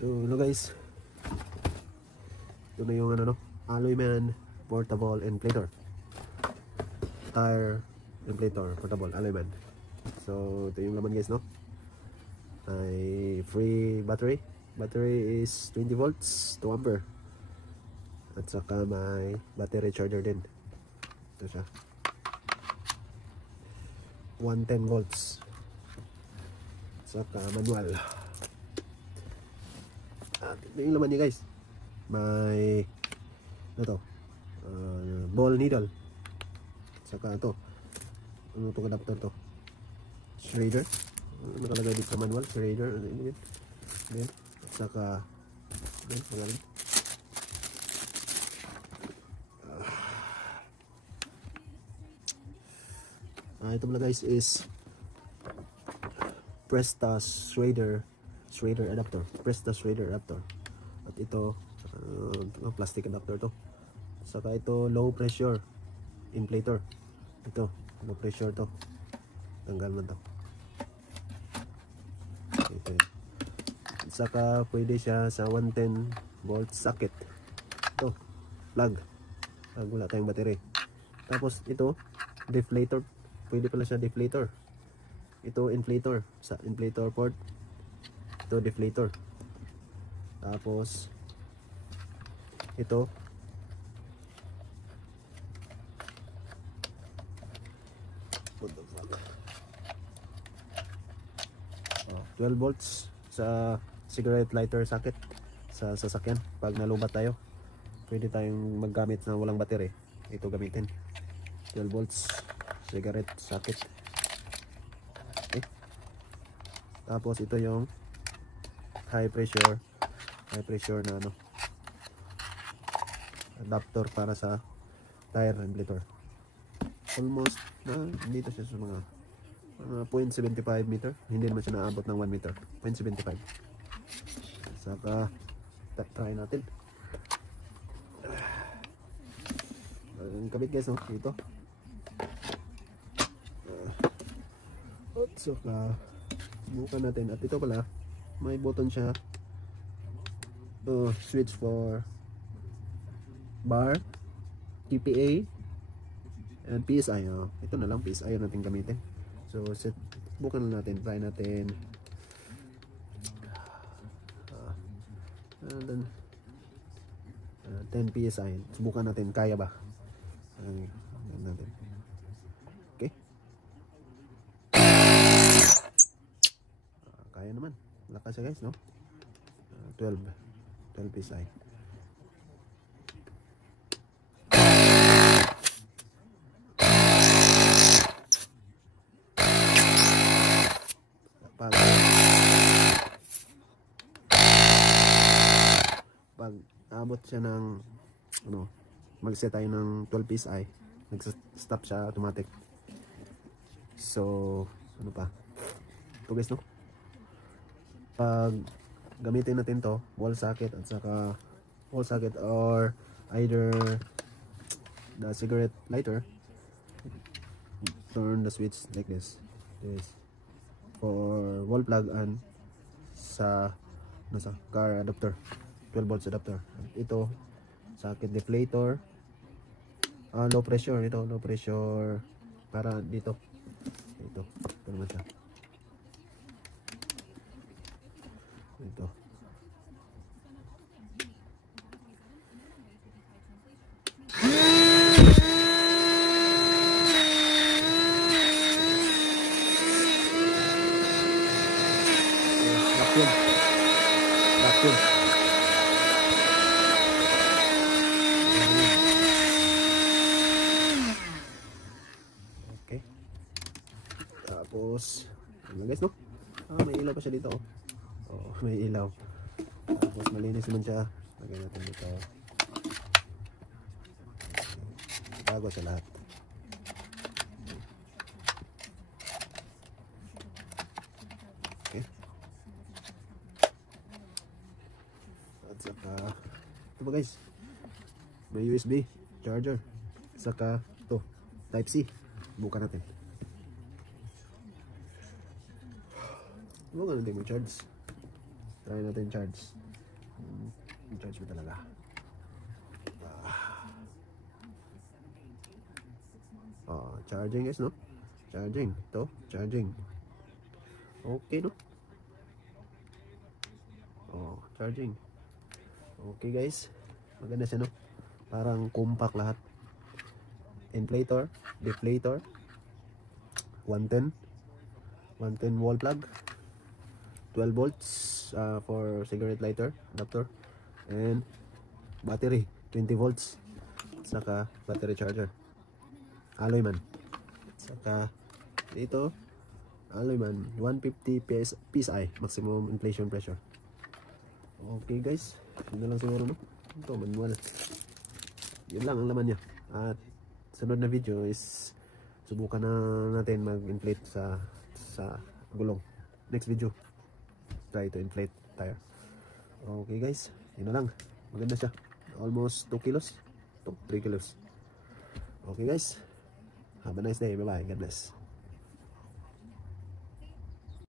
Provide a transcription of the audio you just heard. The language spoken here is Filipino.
So hello guys, ito na yung ano, Alloyman portable inflator, tire inflator portable Alloyman. So ito yung laman guys, no? Ay free battery is 20 volts 2 ampere, at saka may battery charger din. Ito siya, 110 volts, saka manual. At ito yung laman niya guys, may ito, ball needle, saka ito, ano itong adapter to, Schrader, nakalagay dito sa manual, Schrader, then, at saka magaling. Ito pala guys is Presta Schrader adapter, Presta Schrader adapter. At ito plastic adapter to. Saka ito low pressure inflator. Ito low pressure to, tanggal man to. Ito. Saka pwede siya sa 110 volt socket. Ito plug, wala tayong battery. Tapos ito deflator, pwede pala siya deflator. Ito inflator, sa inflator port. Ito deflator. Tapos ito what the fuck, 12 volts sa cigarette lighter socket sa sasakyan. Pag nalubat tayo, pwede tayong maggamit na walang battery, ito gamitin. 12 volts cigarette socket. Okay. Tapos ito yung high pressure na ano, adapter para sa tire inflator. Almost dito siya sa mga 0.75 meter, hindi naman siya naabot ng 1 meter, 0.75. Saka try natin ang kabit guys, no? Dito at saka bukan natin. At ito pala may button siya, switch for bar, TPA and PSI. Ito na lang, PSI yung natin gamitin. So bukan na natin, try natin. Then 10 PSI, subukan natin kaya ba natin. Okay, kaya naman, lakas siya guys, no? 12 PSI. Pag abot siya ng ano, mag-set tayo ng 12 PSI, nag-stop siya automatic. So ano pa ito guys, no? Pag gamitin natin to wall socket, at saka wall socket or either the cigarette lighter, turn the switch like this for wall plug and sa car adapter, 12 volts adapter. Ito socket deflator, low pressure, ito low pressure para dito, ito naman siya, ito. Vacuum. Okay. Tapos ano guys, no? May ilaw pa siya dito, may ilaw. Tapos malinis naman siya. Lagyan natin dito. Bago sa lahat. Okay. At saka ito ba guys, may USB charger, saka ito type C. Bukan natin. Bukan natin mag-charge. Try natin charge. Charge mo talaga. Charging guys, no? Charging. Ito, charging. Okay, no? Charging. Okay guys. Maganda siya, no? Parang compact lahat. Inflator, deflator, 110 wall plug, 12 volts for cigarette lighter adapter, and battery 20 volts, saka battery charger, alloy man, saka dito alloy man 150 psi maximum inflation pressure. Okay guys, yun na lang siguro, no? Ito manual, yun lang ang laman niya. At sunod na video is subukan na natin mag-inflate sa gulong. Next video, try to inflate tire. Okay guys, yun na lang. Maganda siya. Almost 2 kilos to 3 kilos. Okay guys, have a nice day. Bye bye. God bless.